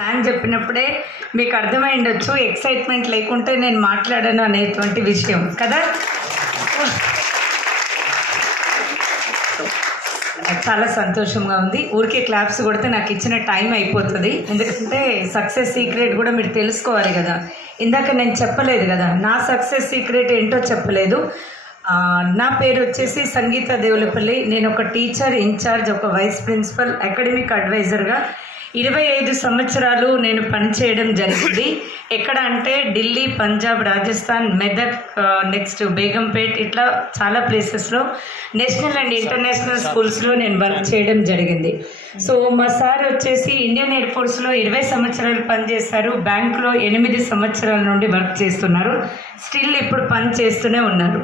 Plan చెప్పినప్పుడే మీకు అర్థమైండొచ్చు excitement లేకుంటే నేను మాట్లాడను అనేటువంటి విషయం కదా. చాలా సంతోషంగా ఉంది. ఊరికే క్లాప్స్ కొడితే నాకు ఇచ్చిన టైం అయిపోతుంది. ఎందుకంటే సక్సెస్ సీక్రెట్ కూడా మీరు తెలుసుకోవాలి కదా. ఇందాక నేను చెప్పలేదు కదా, నా సక్సెస్ సీక్రెట్ ఏంటో చెప్పలేదు. నా పేరు వచ్చేసి సంగీత దేవులపల్లి. నేను ఒక టీచర్ ఇన్ఛార్జ్, ఒక వైస్ ప్రిన్సిపల్, అకాడమిక్ అడ్వైజర్గా 25 సంవత్సరాలు నేను పనిచేయడం జరిగింది. ఎక్కడ అంటే ఢిల్లీ, పంజాబ్, రాజస్థాన్, మెదక్, నెక్స్ట్ బేగంపేట్, ఇట్లా చాలా ప్లేసెస్లో నేషనల్ అండ్ ఇంటర్నేషనల్ స్కూల్స్లో నేను వర్క్ చేయడం జరిగింది. సో మా సార్ వచ్చేసి ఇండియన్ ఎయిర్ ఫోర్స్లో 20 సంవత్సరాలు పనిచేశారు. బ్యాంకులో 8 సంవత్సరాల నుండి వర్క్ చేస్తున్నారు. స్టిల్ ఇప్పుడు పని చేస్తూనే ఉన్నారు.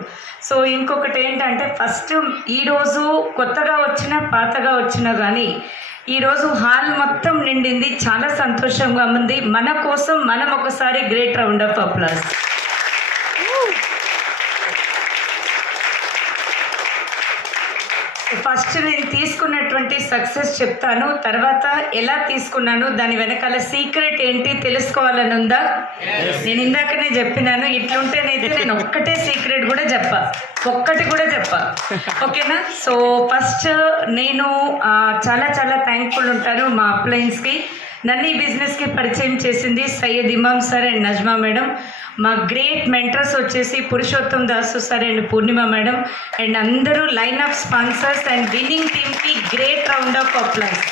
సో ఇంకొకటి ఏంటంటే, ఫస్ట్ ఈరోజు కొత్తగా వచ్చినా పాతగా వచ్చినా కానీ ఈరోజు హాల్ మొత్తం నిండింది. చాలా సంతోషంగా ఉంది. మన కోసం మనం ఒకసారి great round of applause. First నేను తీసుకున్నటువంటి సక్సెస్ చెప్తాను, తర్వాత ఎలా తీసుకున్నాను, దాని వెనకాల సీక్రెట్ ఏంటి తెలుసుకోవాలని ఉందా? నేను ఇందాకనే చెప్పినాను, ఇట్లుంటేనైతే నేను ఒక్కటే సీక్రెట్ కూడా ఒక్కటి కూడా ఓకేనా. సో ఫస్ట్ నేను చాలా చాలా థ్యాంక్ఫుల్ ఉంటాను మా అప్లయన్స్కి. నన్ను ఈ బిజినెస్కి పరిచయం చేసింది Syed Imam sir and Najma madam. మా గ్రేట్ మెంటర్స్ వచ్చేసి Purushottam Dasu sir and Purnima madam, and అందరూ line of sponsors and winning టీమ్కి గ్రేట్ రౌండ్ ఆఫ్ అప్లాస్.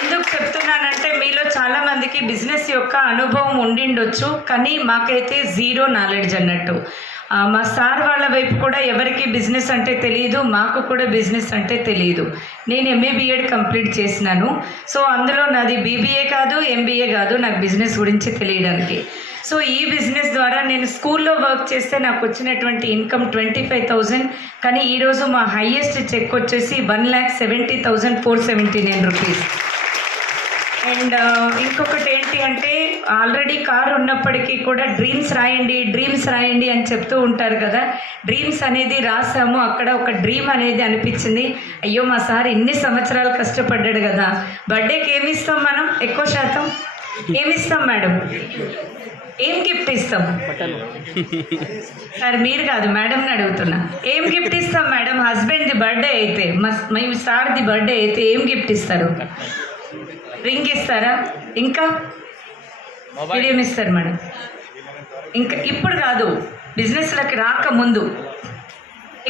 ఎందుకు చెప్తున్నానంటే, మీలో చాలామందికి బిజినెస్ యొక్క అనుభవం ఉండిండొచ్చు, కానీ మాకైతే జీరో నాలెడ్జ్ అన్నట్టు. మా సార్ వాళ్ళ వైపు కూడా ఎవరికి బిజినెస్ అంటే తెలియదు, మాకు కూడా బిజినెస్ అంటే తెలియదు. నేను ఎంఏ బిఎడ్ కంప్లీట్ చేసినాను. సో అందులో నాది బీబీఏ కాదు, ఎంబీఏ కాదు, నాకు బిజినెస్ గురించి తెలియడానికి. సో ఈ బిజినెస్ ద్వారా నేను స్కూల్లో వర్క్ చేస్తే నాకు వచ్చినటువంటి ఇన్కమ్ 25,000, కానీ ఈరోజు మా హైయెస్ట్ చెక్ వచ్చేసి 1,70,479 రూపీస్. అండ్ ఇంకొకటి ఏంటి అంటే, ఆల్రెడీ కార్ ఉన్నప్పటికీ కూడా డ్రీమ్స్ రాయండి అని చెప్తూ ఉంటారు కదా. డ్రీమ్స్ అనేది రాసాము. అక్కడ ఒక డ్రీమ్ అనేది అనిపించింది, అయ్యో మా సార్ ఇన్ని సంవత్సరాలు కష్టపడ్డాడు కదా, బర్త్డేకి ఏమి ఇస్తాం మనం? ఎక్కువ శాతం ఏమిస్తాం మేడం? ఏం గిఫ్ట్ ఇస్తాం సార్? మీరు కాదు, మేడంని అడుగుతున్నా. ఏం గిఫ్ట్ ఇస్తాం మేడం? హస్బెండ్ది బర్త్డే అయితే, మీ సార్ది బర్త్డే అయితే ఏం గిఫ్ట్ ఇస్తారు? రింగ్ ఇస్తారా? ఇంకా మీరేమి ఇస్తారు మేడం? ఇంకా ఇప్పుడు కాదు, బిజినెస్లోకి రాకముందు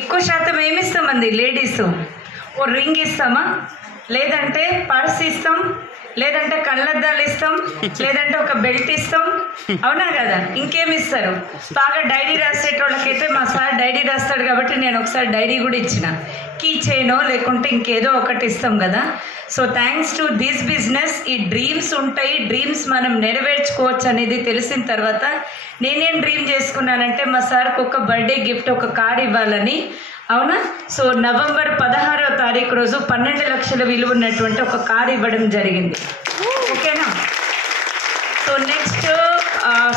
ఎక్కువ శాతం ఏమిస్తామండి లేడీస్? ఓ రింగ్ ఇస్తామా, లేదంటే పర్స్ ఇస్తాం, లేదంటే కళ్ళద్దాలు ఇస్తాం, లేదంటే ఒక బెల్ట్ ఇస్తాం, అవునా కదా? ఇంకేమి ఇస్తారు? బాగా డైరీ రాసేటోళ్ళకైతే మా సార్ డైరీ రాస్తాడు కాబట్టి నేను ఒకసారి డైరీ కూడా ఇచ్చిన, కీ చైనో లేకుంటే ఇంకేదో ఒకటి ఇస్తాం కదా. So thanks to this business ఈ డ్రీమ్స్ ఉంటాయి, డ్రీమ్స్ మనం నెరవేర్చుకోవచ్చు అనేది తెలిసిన తర్వాత నేనేం డ్రీమ్ చేసుకున్నానంటే, మా సార్కి ఒక బర్త్డే గిఫ్ట్, ఒక కార్ ఇవ్వాలని. అవునా? సో నవంబర్ 16వ తారీఖు రోజు 12 లక్షల విలువ ఉన్నటువంటి ఒక కార్ ఇవ్వడం జరిగింది. ఓకేనా? సో నెక్స్ట్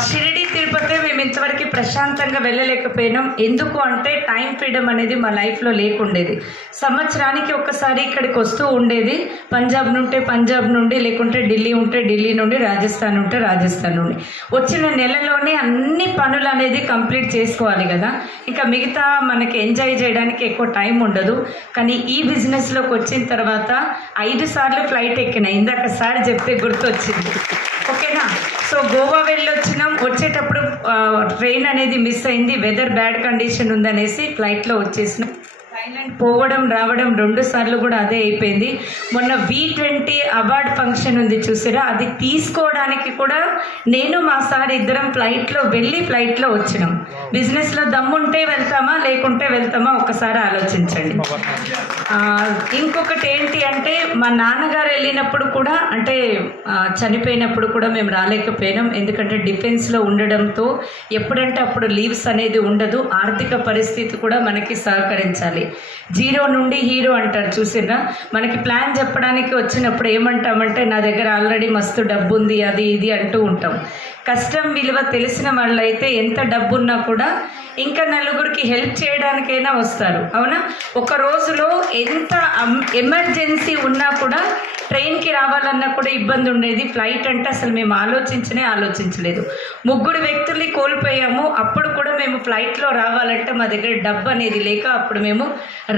షిరిడి, తిరుపతి మేము ఇంతవరకు ప్రశాంతంగా వెళ్ళలేకపోయినాం. ఎందుకు అంటే టైం ఫ్రీడమ్ అనేది మా లైఫ్లో లేకుండేది. సంవత్సరానికి ఒక్కసారి ఇక్కడికి వస్తూ ఉండేది. పంజాబ్ నుండి, లేకుంటే ఢిల్లీ ఉంటే ఢిల్లీ నుండి, రాజస్థాన్ నుండి వచ్చిన నెలలోనే అన్ని పనులు అనేది కంప్లీట్ చేసుకోవాలి కదా. ఇంకా మిగతా మనకి ఎంజాయ్ చేయడానికి ఎక్కువ టైం ఉండదు. కానీ ఈ బిజినెస్లోకి వచ్చిన తర్వాత 5 సార్లు ఫ్లైట్ ఎక్కిన. ఇందాక సార్ చెప్తే గుర్తొచ్చింది. ఓకేనా? సో గోవా వెళ్ళొచ్చినాం. వచ్చేటప్పుడు ట్రైన్ అనేది మిస్ అయింది, వెదర్ బ్యాడ్ కండిషన్ ఉందనేసి ఫ్లైట్లో వచ్చేసినాం. థాయిలాండ్ పోవడం రావడం 2 సార్లు కూడా అదే అయిపోయింది. మొన్న V20 అవార్డ్ ఫంక్షన్ ఉంది చూసారా, అది తీసుకోవడానికి కూడా నేను మా సార్ ఇద్దరం ఫ్లైట్లో వచ్చినాం. బిజినెస్లో దమ్ముంటే వెళ్తామా, లేకుంటే వెళ్తామా ఒకసారి ఆలోచించండి. ఇంకొకటి ఏంటి అంటే, మా నాన్నగారు వెళ్ళినప్పుడు కూడా, అంటే చనిపోయినప్పుడు కూడా మేము రాలేకపోయినాం. ఎందుకంటే డిఫెన్స్లో ఉండడంతో ఎప్పుడంటే అప్పుడు లీవ్స్ అనేది ఉండదు. ఆర్థిక పరిస్థితి కూడా మనకి సహకరించాలి. జీరో నుండి హీరో అంటారు చూసినా. మనకి ప్లాన్ చెప్పడానికి వచ్చినప్పుడు ఏమంటామంటే, నా దగ్గర ఆల్రెడీ మస్తు డబ్బు ఉంది, అది ఇది అంటూ ఉంటాం. కష్టం విలువ తెలిసిన వాళ్ళైతే ఎంత డబ్బున్నా కూడా ఇంకా నలుగురికి హెల్ప్ చేయడానికైనా వస్తారు. అవునా? ఒక రోజులో ఎంత ఎమర్జెన్సీ ఉన్నా కూడా ట్రైన్కి రావాలన్నా కూడా ఇబ్బంది ఉండేది. ఫ్లైట్ అంటే అసలు మేము ఆలోచించలేదు. 3 వ్యక్తుల్ని కోల్పోయాము. అప్పుడు కూడా మేము ఫ్లైట్లో రావాలంటే మా దగ్గర డబ్బు అనేది లేక అప్పుడు మేము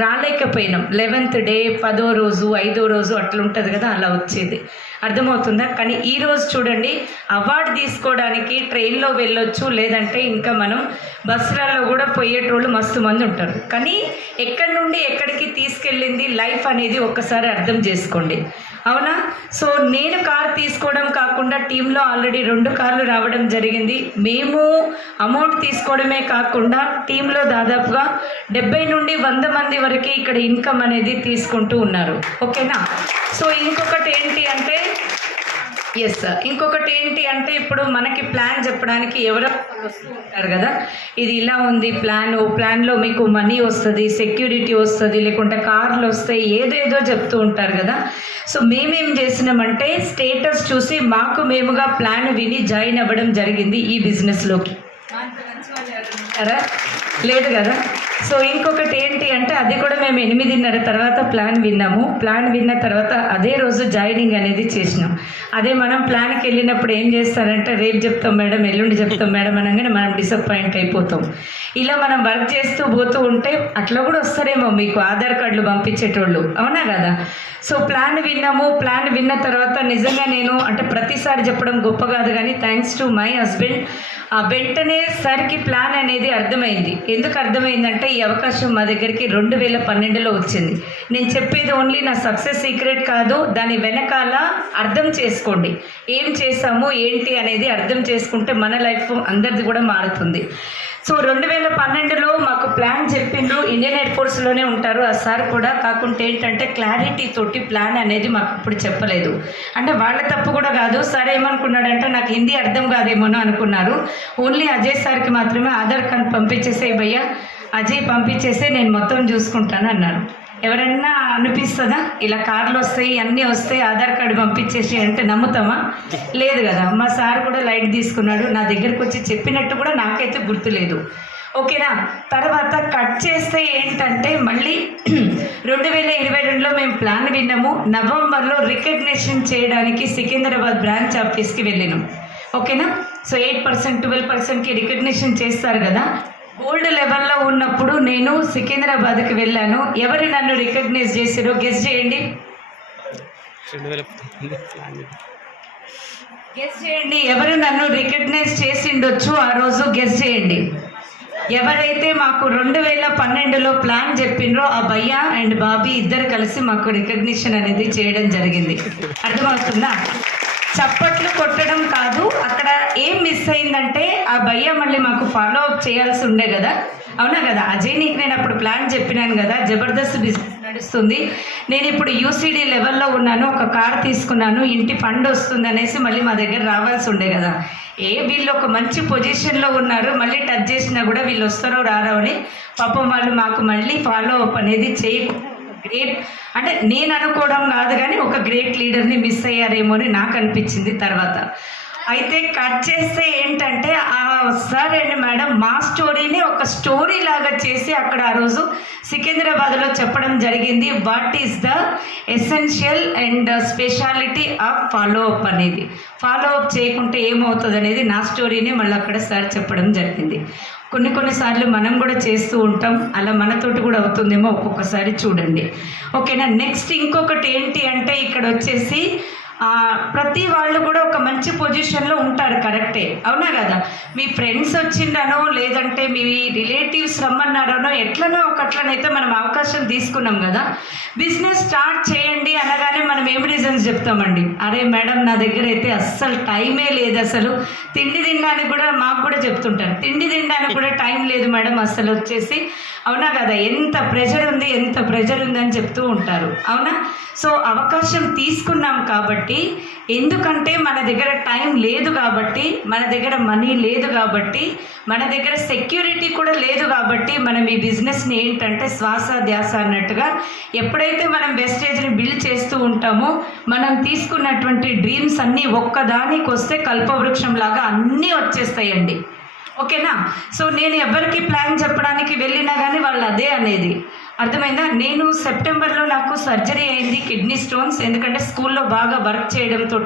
రాలేకపోయినాం. 11th డే, 10వ రోజు, 5వ రోజు అట్లా ఉంటుంది కదా, అలా వచ్చేది. అర్థమవుతుందా? కానీ ఈరోజు చూడండి, అవార్డు తీసుకోవడానికి ట్రైన్లో వెళ్ళొచ్చు, లేదంటే ఇంకా మనం బస్సులలో కూడా పోయేటోళ్ళు మస్తు మంది ఉంటారు. కానీ ఎక్కడి నుండి ఎక్కడికి తీసుకెళ్ళింది లైఫ్ అనేది ఒక్కసారి అర్థం చేసుకోండి. అవునా? సో నేను కార్ తీసుకోవడం కాకుండా టీంలో ఆల్రెడీ 2 కార్లు రావడం జరిగింది. మేము అమౌంట్ తీసుకోవడమే కాకుండా టీంలో దాదాపుగా 70 నుండి 100 మంది వరకు ఇక్కడ ఇన్కమ్ అనేది తీసుకుంటూ ఉన్నారు. ఓకేనా? సో ఇంకొకటి ఏంటి అంటే ఇప్పుడు మనకి ప్లాన్ చెప్పడానికి ఎవరో వస్తూ ఉంటారు కదా, ఇది ఇలా ఉంది ప్లాన్లో మీకు మనీ వస్తుంది, సెక్యూరిటీ వస్తుంది, లేకుంటే కార్లు వస్తాయి, ఏదేదో చెప్తూ ఉంటారు కదా. సో మేమేం చేసినామంటే స్టేటస్ చూసి మేముగా ప్లాన్ విని జాయిన్ అవ్వడం జరిగింది ఈ బిజినెస్లోకి. లేదు కదా. సో ఇంకొకటి ఏంటి అంటే అది కూడా మేము 8:30 తర్వాత ప్లాన్ విన్న తర్వాత అదే రోజు జాయినింగ్ అనేది చేసినాం. అదే మనం ప్లాన్కి వెళ్ళినప్పుడు ఏం చేస్తారంటే రేపు చెప్తాం మేడం, ఎల్లుండి చెప్తాం మేడం అనగానే మనం డిసప్పాయింట్ అయిపోతాం. ఇలా మనం వర్క్ చేస్తూ పోతూ ఉంటే అట్లా కూడా వస్తారేమో మీకు ఆధార్ కార్డులు పంపించేటోళ్ళు. అవునా కదా? సో ప్లాన్ విన్న తర్వాత నిజంగా నేను అంటే ప్రతిసారి చెప్పడం గొప్ప కాదు, కానీ థ్యాంక్స్ టు మై హస్బెండ్ వెంటనే సార్కి ప్లాన్ అనేది అర్థమైంది. ఎందుకు అర్థమైందంటే ఈ అవకాశం మా దగ్గరికి 2012లో వచ్చింది. నేను చెప్పేది ఓన్లీ నా సక్సెస్ సీక్రెట్ కాదు, దాని వెనకాల అర్థం చేసుకోండి. ఏం చేసాము ఏంటి అనేది అర్థం చేసుకుంటే మన లైఫ్ అందరిది కూడా మారుతుంది. సో 2012లో మాకు ప్లాన్ చెప్పిండ్రు. ఇండియన్ ఎయిర్ ఫోర్స్లోనే ఉంటారు ఆ సార్ కూడా. కాకుంటే ఏంటంటే క్లారిటీ తోటి ప్లాన్ అనేది మాకు ఇప్పుడు చెప్పలేదు. అంటే వాళ్ళ తప్పు కూడా కాదు. సార్ ఏమనుకున్నాడంటే నాకు హిందీ అర్థం కాదేమోనో అనుకున్నారు. ఓన్లీ అజయ్ సార్కి మాత్రమే ఆధార్ కార్డు పంపించేసే భయ్యా, అజయ్ పంపించేసే, నేను మొత్తం చూసుకుంటాను అన్నాడు. ఎవరన్నా అనిపిస్తుందా ఇలా కార్లు వస్తాయి అన్నీ వస్తాయి ఆధార్ కార్డు పంపించేసి అంటే నమ్ముతామా? లేదు కదా. మా సార్ కూడా లైట్ తీసుకున్నాడు. నా దగ్గరకు వచ్చి చెప్పినట్టు కూడా నాకైతే గుర్తులేదు. ఓకేనా? తర్వాత కట్ చేస్తే ఏంటంటే మళ్ళీ 2022లో మేము ప్లాన్ విన్నాము. నవంబర్లో రికగ్నిషన్ చేయడానికి సికింద్రాబాద్ బ్రాంచ్ ఆఫీస్కి వెళ్ళినాం. ఓకేనా? సో 8%, 12%కి రికగ్నిషన్ చేస్తారు కదా. గోల్డ్ లెవెల్లో ఉన్నప్పుడు నేను సికింద్రాబాద్కి వెళ్ళాను. ఎవరు నన్ను రికగ్నైజ్ చేశారో గెస్ చేయండి. ఎవరు నన్ను రికగ్నైజ్ చేసిండొచ్చు ఆ రోజు? గెస్ చేయండి. ఎవరైతే మాకు 2012లో ప్లాన్ చెప్పిండ్రో ఆ భయ్య అండ్ బాబీ ఇద్దరు కలిసి మాకు రికగ్నిషన్ అనేది చేయడం జరిగింది. అర్థమవుతుందా? చప్పట్లు కొట్టడం కాదు, అక్కడ ఏం మిస్ అయిందంటే ఆ భయ్య మళ్ళీ మాకు ఫాలో అప్ చేయాల్సి ఉండే కదా. అవునా కదా? అజయ్ నీకు నేను అప్పుడు ప్లాన్ చెప్పినాను కదా, జబర్దస్త్ బిజినెస్ నడుస్తుంది, నేను ఇప్పుడు యూసీడీ లెవెల్లో ఉన్నాను, ఒక కార్ తీసుకున్నాను, ఇంటి ఫండ్ వస్తుంది అనేసి మళ్ళీ మా దగ్గర రావాల్సి ఉండే కదా. వీళ్ళు ఒక మంచి పొజిషన్లో ఉన్నారు, మళ్ళీ టచ్ చేసినా కూడా వీళ్ళు వస్తారో రారో అని పాపం వాళ్ళు మాకు మళ్ళీ ఫాలో అప్ అనేది చేయకుండా గ్రేట్ అంటే నేను అనుకోవడం కాదు, కానీ ఒక గ్రేట్ లీడర్ని మిస్ అయ్యారేమో అని నాకు అనిపించింది తర్వాత. అయితే కట్ చేస్తే ఏంటంటే ఆ సార్ అండ్ మేడం మా స్టోరీని ఒక స్టోరీ లాగా చేసి అక్కడ ఆ రోజు సికింద్రాబాద్లో చెప్పడం జరిగింది. What is the essential and speciality of follow up అనేది. ఫాలో అప్ చేయకుంటే ఏమవుతుంది అనేది నా స్టోరీని మళ్ళీ అక్కడ సార్ చెప్పడం జరిగింది. కొన్నిసార్లు మనం కూడా చేస్తూ ఉంటాం, అలా మనతోటి కూడా అవుతుందేమో ఒక్కొక్కసారి చూడండి. ఓకేనా? నెక్స్ట్ ఇంకొకటి ఏంటి అంటే ఇక్కడ వచ్చేసి ప్రతి వాళ్ళు కూడా ఒక మంచి పొజిషన్లో ఉంటారు. కరెక్టే, అవునా కదా? మీ ఫ్రెండ్స్ వచ్చిండనో లేదంటే మీ రిలేటివ్స్ రమ్మన్నారనో ఎట్లనో ఒకట్లనైతే మనం అవకాశం తీసుకున్నాం కదా. బిజినెస్ స్టార్ట్ చేయండి అనగానే మనం ఏం రీజన్స్ చెప్తామండి? అరే మేడం నా దగ్గర అయితే అస్సలు టైమే లేదు, అసలు తిండి తినడానికి కూడా మాకు కూడా చెప్తుంటారు, తిండి తినడానికి కూడా టైం లేదు మేడం అసలు వచ్చేసి. అవునా కదా? ఎంత ప్రెషర్ ఉంది అని చెప్తూ ఉంటారు. అవునా? సో అవకాశం తీసుకున్నాం కాబట్టి, ఎందుకంటే మన దగ్గర టైం లేదు కాబట్టి, మన దగ్గర మనీ లేదు కాబట్టి, మన దగ్గర సెక్యూరిటీ కూడా లేదు కాబట్టి మనం ఈ బిజినెస్ని ఏంటంటే శ్వాస ధ్యాస అన్నట్టుగా ఎప్పుడైతే మనం వెస్టేజ్ని బిల్డ్ చేస్తూ ఉంటామో మనం తీసుకున్నటువంటి డ్రీమ్స్ అన్నీ ఒక్కదానికి వస్తే కల్పవృక్షం లాగా అన్నీ వచ్చేస్తాయండి. ఓకేనా. సో నేను ఎవరికి ప్లాన్ చెప్పడానికి వెళ్ళినా కానీ వాళ్ళు అదే అనేది, అర్థమైందా. నేను సెప్టెంబర్లో నాకు సర్జరీ అయింది, కిడ్నీ స్టోన్స్. ఎందుకంటే స్కూల్లో బాగా వర్క్ చేయడంతో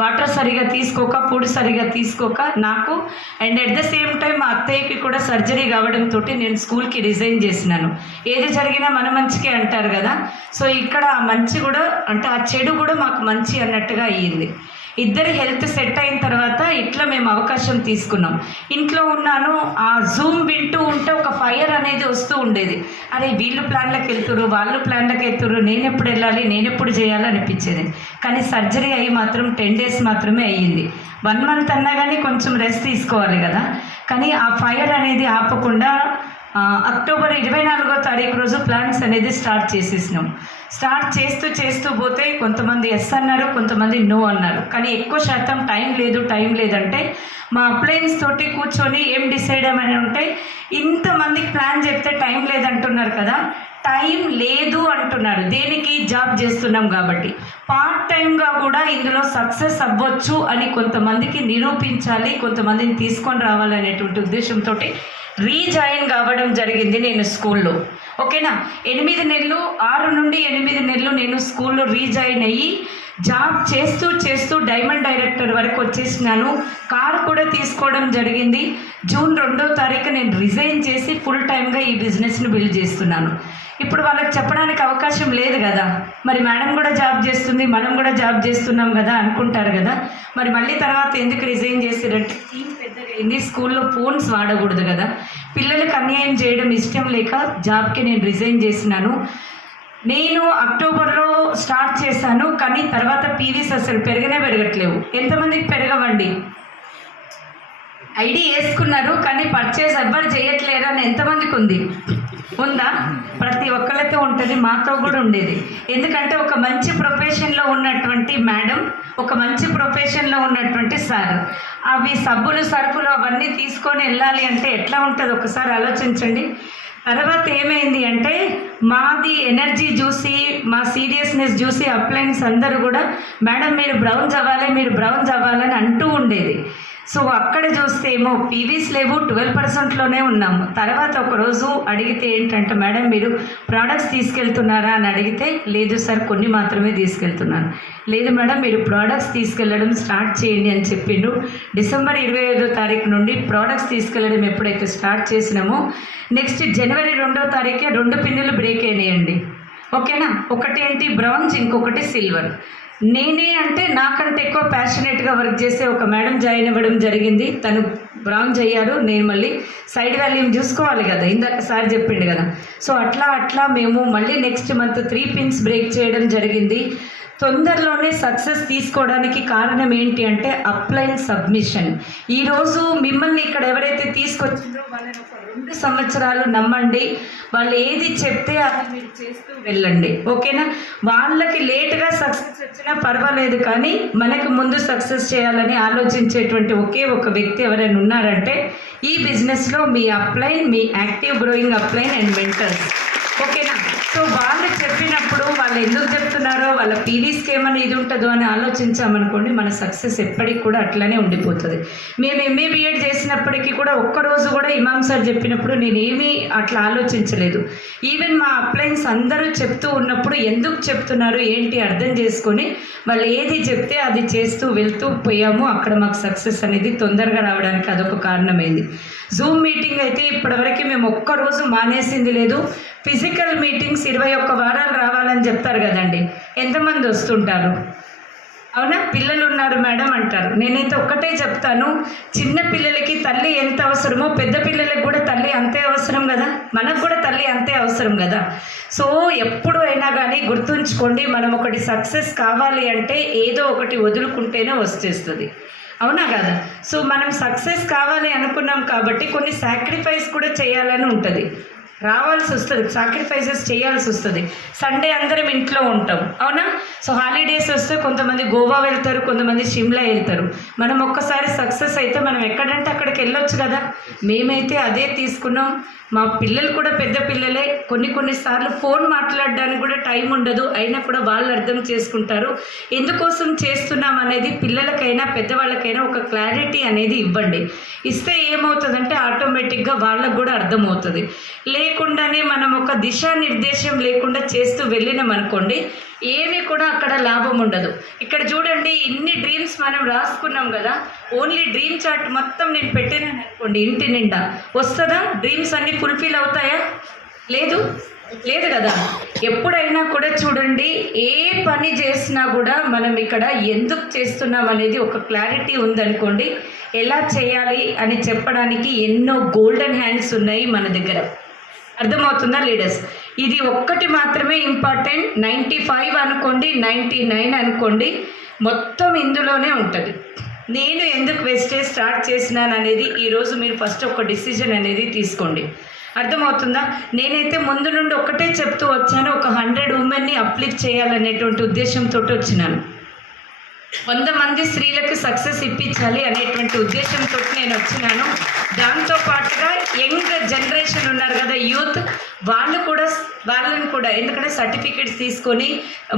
వాటర్ సరిగా తీసుకోక, ఫుడ్ సరిగా తీసుకోక నాకు, and at the same time మా అత్తయ్యకి కూడా సర్జరీ కావడంతో నేను స్కూల్కి రిజైన్ చేసినాను. ఏది జరిగినా మన మంచికే అంటారు కదా. సో ఇక్కడ ఆ మంచి కూడా అంటే ఆ చెడు కూడా మాకు మంచి అన్నట్టుగా అయ్యింది. ఇద్దరి హెల్త్ సెట్ అయిన తర్వాత ఇట్లా మేము అవకాశం తీసుకున్నాం. ఇంట్లో ఉన్నాను, ఆ జూమ్ వింటూ ఉంటే ఒక ఫైర్ అనేది వస్తూ ఉండేది. అరే వీళ్ళు ప్లాన్లకు వెళ్తురు, వాళ్ళు ప్లాన్లకు వెళ్తురు, నేను ఎప్పుడు వెళ్ళాలి, నేను ఎప్పుడు చేయాలి అనిపించేది. కానీ సర్జరీ అయ్యి మాత్రం 10 days మాత్రమే అయ్యింది. 1 month అన్నా కానీ కొంచెం రెస్ట్ తీసుకోవాలి కదా. కానీ ఆ ఫైర్ అనేది ఆపకుండా అక్టోబర్ 24వ తారీఖు రోజు ప్లాన్స్ అనేది స్టార్ట్ చేసేసినాం. స్టార్ట్ చేస్తూ పోతే కొంతమంది ఎస్ అన్నారు, కొంతమంది నో అన్నారు. కానీ ఎక్కువ శాతం టైం లేదంటే మా అప్లయన్స్ తోటి కూర్చొని ఏం డిసైడ్ అయ్యమని ఉంటే, ఇంతమందికి ప్లాన్ చెప్తే టైం లేదంటున్నారు కదా, టైం లేదు అంటున్నారు. దేనికి? జాబ్ చేస్తున్నాం కాబట్టి. పార్ట్ టైంగా కూడా ఇందులో సక్సెస్ అవ్వచ్చు అని కొంతమందికి నిరూపించాలి, కొంతమందిని తీసుకొని రావాలనేటువంటి ఉద్దేశంతో రీజాయిన్ కావడం జరిగింది నేను స్కూల్లో. ఓకేనా. 8 నెలలు, 6 నుండి 8 నెలలు నేను స్కూల్లో రీజాయిన్ అయ్యి జాబ్ చేస్తూ డైమండ్ డైరెక్టర్ వరకు వచ్చేసినాను. కార్ కూడా తీసుకోవడం జరిగింది. జూన్ 2వ తారీఖు నేను రిజైన్ చేసి ఫుల్ టైమ్గా ఈ బిజినెస్ని బిల్డ్ చేస్తున్నాను. ఇప్పుడు వాళ్ళకి చెప్పడానికి అవకాశం లేదు కదా. మరి మేడం కూడా జాబ్ చేస్తుంది, మనం కూడా జాబ్ చేస్తున్నాం కదా అనుకుంటారు కదా. మరి మళ్ళీ తర్వాత ఎందుకు రిజైన్ చేసారంటే టీం పెద్దగా అయింది, స్కూల్లో ఫోన్స్ వాడకూడదు కదా. పిల్లలకు అన్యాయం చేయడం ఇష్టం లేక జాబ్కి నేను రిజైన్ చేసినాను. నేను అక్టోబర్లో స్టార్ట్ చేశాను, కానీ తర్వాత పీవీస్ అసలు పెరగట్లేవు. ఎంతమందికి పెరగవండి? ఐడి వేసుకున్నారు కానీ పర్చేస్ ఎవ్వరు చేయట్లేరు అని ఎంతమందికి ఉందా? ప్రతి ఒక్కరితో ఉంటుంది, మాతో కూడా ఉండేది. ఎందుకంటే ఒక మంచి ప్రొఫెషన్లో ఉన్నటువంటి మేడం, ఒక మంచి ప్రొఫెషన్లో ఉన్నటువంటి సార్, అవి సబ్బులు సరుకులు అవన్నీ తీసుకొని వెళ్ళాలి అంటే ఎట్లా ఉంటుంది ఒకసారి ఆలోచించండి. తర్వాత ఏమైంది అంటే మాది ఎనర్జీ చూసి, మా సీరియస్నెస్ చూసి అప్లయన్స్ అందరూ కూడా మేడం మీరు బ్రౌన్స్ అవ్వాలని అంటూ ఉండేది. సో అక్కడ చూస్తే ఏమో పీవీస్ లేవు, 12%లోనే ఉన్నాము. తర్వాత ఒకరోజు అడిగితే ఏంటంటే మేడం మీరు ప్రోడక్ట్స్ తీసుకెళ్తున్నారా అని అడిగితే లేదు సార్ కొన్ని మాత్రమే తీసుకెళ్తున్నాను. లేదు మేడం మీరు ప్రోడక్ట్స్ తీసుకెళ్ళడం స్టార్ట్ చేయండి అని చెప్పిండ్రు. డిసెంబర్ 25వ తారీఖు నుండి ప్రోడక్ట్స్ తీసుకెళ్ళడం ఎప్పుడైతే స్టార్ట్ చేసినామో నెక్స్ట్ జనవరి 2వ తారీఖే 2 పిన్నులు బ్రేక్ అయినాయండి. ఓకేనా. ఒకటి ఏంటి బ్రాంజ్, ఇంకొకటి సిల్వర్. నేనే అంటే నాకంటే ఎక్కువ ప్యాషనేట్గా వర్క్ చేసే ఒక మేడం జాయిన్ అవ్వడం జరిగింది. తను బ్రాంజ్ అయ్యారు, నేను మళ్ళీ సైడ్ వాల్యూమ్ చూసుకోవాలి కదా, ఇందాక సార్ చెప్పిండు కదా. సో అట్లా మేము మళ్ళీ నెక్స్ట్ మంత్ 3 pins బ్రేక్ చేయడం జరిగింది. తొందరలోనే సక్సెస్ తీసుకోవడానికి కారణం ఏంటి అంటే అప్లైన్ సబ్మిషన్. ఈరోజు మిమ్మల్ని ఇక్కడ ఎవరైతే తీసుకొచ్చిందో వాళ్ళని ఒక 2 సంవత్సరాలు నమ్మండి. వాళ్ళు ఏది చెప్తే అది మీరు చేస్తూ వెళ్ళండి. ఓకేనా. వాళ్ళకి లేట్గా సక్సెస్ వచ్చినా పర్వాలేదు, కానీ మనకు ముందు సక్సెస్ చేయాలని ఆలోచించేటువంటి ఒకే ఒక వ్యక్తి ఎవరైనా ఉన్నారంటే ఈ బిజినెస్లో మీ అప్లైన్, మీ active growing upline and mentors. ఓకేనా. సో వాళ్ళు చెప్పినప్పుడు వాళ్ళు ఎందుకు చెప్తున్నారో, వాళ్ళ పీవీస్కి ఏమైనా ఇది ఉంటుందో అని ఆలోచించామనుకోండి, మన సక్సెస్ ఎప్పటికి కూడా అట్లనే ఉండిపోతుంది. మేము ఎంఏ బిఎడ్ చేసినప్పటికీ కూడా ఒక్కరోజు కూడా ఇమామ్ సార్ చెప్పినప్పుడు నేనేమీ అట్లా ఆలోచించలేదు. ఈవెన్ మా అప్లయన్స్ అందరూ చెప్తూ ఉన్నప్పుడు ఎందుకు చెప్తున్నారు ఏంటి అర్థం చేసుకొని వాళ్ళు ఏది చెప్తే అది చేస్తూ వెళ్తూ పోయాము. అక్కడ మాకు సక్సెస్ అనేది తొందరగా రావడానికి అదొక కారణమైంది. జూమ్ మీటింగ్ అయితే ఇప్పటివరకు మేము ఒక్కరోజు మానేసింది లేదు. ఫిజికల్ మీటింగ్స్ 21 వారాలు రావాలని చెప్తారు కదండి, ఎంతమంది వస్తుంటారు? అవునా. పిల్లలు ఉన్నారు మేడం అంటారు. నేనైతే ఒక్కటే చెప్తాను, చిన్న పిల్లలకి తల్లి ఎంత అవసరమో పెద్ద పిల్లలకి కూడా తల్లి అంతే అవసరం కదా, మనకు కూడా తల్లి అంతే అవసరం కదా. సో ఎప్పుడు అయినా కానీ గుర్తుంచుకోండి, మనం ఒకటి సక్సెస్ కావాలి అంటే ఏదో ఒకటి వదులుకుంటేనే వచ్చేస్తుంది. అవునా కదా. సో మనం సక్సెస్ కావాలి అనుకున్నాం కాబట్టి కొన్ని సాక్రిఫైస్ కూడా చేయాలని ఉంటుంది, రావాల్సి వస్తుంది, సాక్రిఫైసెస్ చేయాల్సి వస్తుంది. సండే అందరం ఇంట్లో ఉంటాం, అవునా. సో హాలిడేస్ వస్తే కొంతమంది గోవా వెళ్తారు, కొంతమంది షిమ్లా వెళ్తారు. మనం ఒక్కసారి సక్సెస్ అయితే మనం ఎక్కడంటే అక్కడికి వెళ్ళొచ్చు కదా. మేమైతే అదే తీసుకున్నాం. మా పిల్లలు కూడా పెద్ద పిల్లలే, కొన్నిసార్లు ఫోన్ మాట్లాడడానికి కూడా టైం ఉండదు, అయినా కూడా వాళ్ళు అర్థం చేసుకుంటారు. ఎందుకోసం చేస్తున్నాం అనేది పిల్లలకైనా పెద్దవాళ్ళకైనా ఒక క్లారిటీ అనేది ఇవ్వండి. ఇస్తే ఏమవుతుందంటే ఆటోమేటిక్గా వాళ్ళకు కూడా అర్థమవుతుంది. లేకుండానే మనం ఒక దిశానిర్దేశం లేకుండా చేస్తూ వెళ్ళినాం అనుకోండి, ఏమీ కూడా అక్కడ లాభం ఉండదు. ఇక్కడ చూడండి, ఇన్ని డ్రీమ్స్ మనం రాసుకున్నాం కదా, ఓన్లీ డ్రీమ్ చార్ట్ మొత్తం నేను పెట్టినాను అనుకోండి, ఇంటి నిండా వస్తుందా? డ్రీమ్స్ అన్నీ ఫుల్ఫిల్ అవుతాయా? లేదు కదా. ఎప్పుడైనా కూడా చూడండి, ఏ పని చేసినా కూడా మనం ఇక్కడ ఎందుకు చేస్తున్నాం అనేది ఒక క్లారిటీ ఉందనుకోండి, ఎలా చేయాలి అని చెప్పడానికి ఎన్నో గోల్డెన్ హ్యాండ్స్ ఉన్నాయి మన దగ్గర. అర్థమవుతుందా లీడర్స్? ఇది ఒక్కటి మాత్రమే ఇంపార్టెంట్. 95 అనుకోండి, 99 అనుకోండి, మొత్తం ఇందులోనే ఉంటుంది. నేను ఎందుకు వెస్టేజ్ స్టార్ట్ చేసినాను అనేది ఈరోజు మీరు ఫస్ట్ ఒక డిసిజన్ అనేది తీసుకోండి. అర్థమవుతుందా? నేనైతే ముందు నుండి ఒకటే చెప్తూ వచ్చాను, ఒక 100 ఉమెన్ని అప్లిఫ్ట్ చేయాలనేటువంటి ఉద్దేశంతో వచ్చినాను. 100 మంది స్త్రీలకు సక్సెస్ ఇప్పించాలి అనేటువంటి ఉద్దేశంతో నేను వచ్చినాను. దాంతో పాటుగా యంగ్ జనరేషన్ ఉన్నారు కదా, యూత్, వాళ్ళని కూడా ఎందుకంటే సర్టిఫికేట్స్ తీసుకొని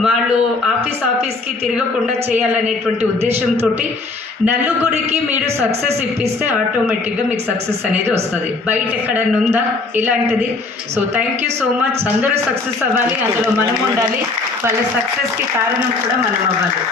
వాళ్ళు ఆఫీస్కి తిరగకుండా చేయాలనేటువంటి ఉద్దేశంతో నలుగురికి మీరు సక్సెస్ ఇప్పిస్తే ఆటోమేటిక్గా మీకు సక్సెస్ అనేది వస్తుంది. బయట ఎక్కడన్నా ఉందా ఇలాంటిది? So thank you so much. అందరూ సక్సెస్ అవ్వాలి, అందులో మనం ఉండాలి, వాళ్ళ సక్సెస్కి కారణం కూడా మనం అవ్వాలి.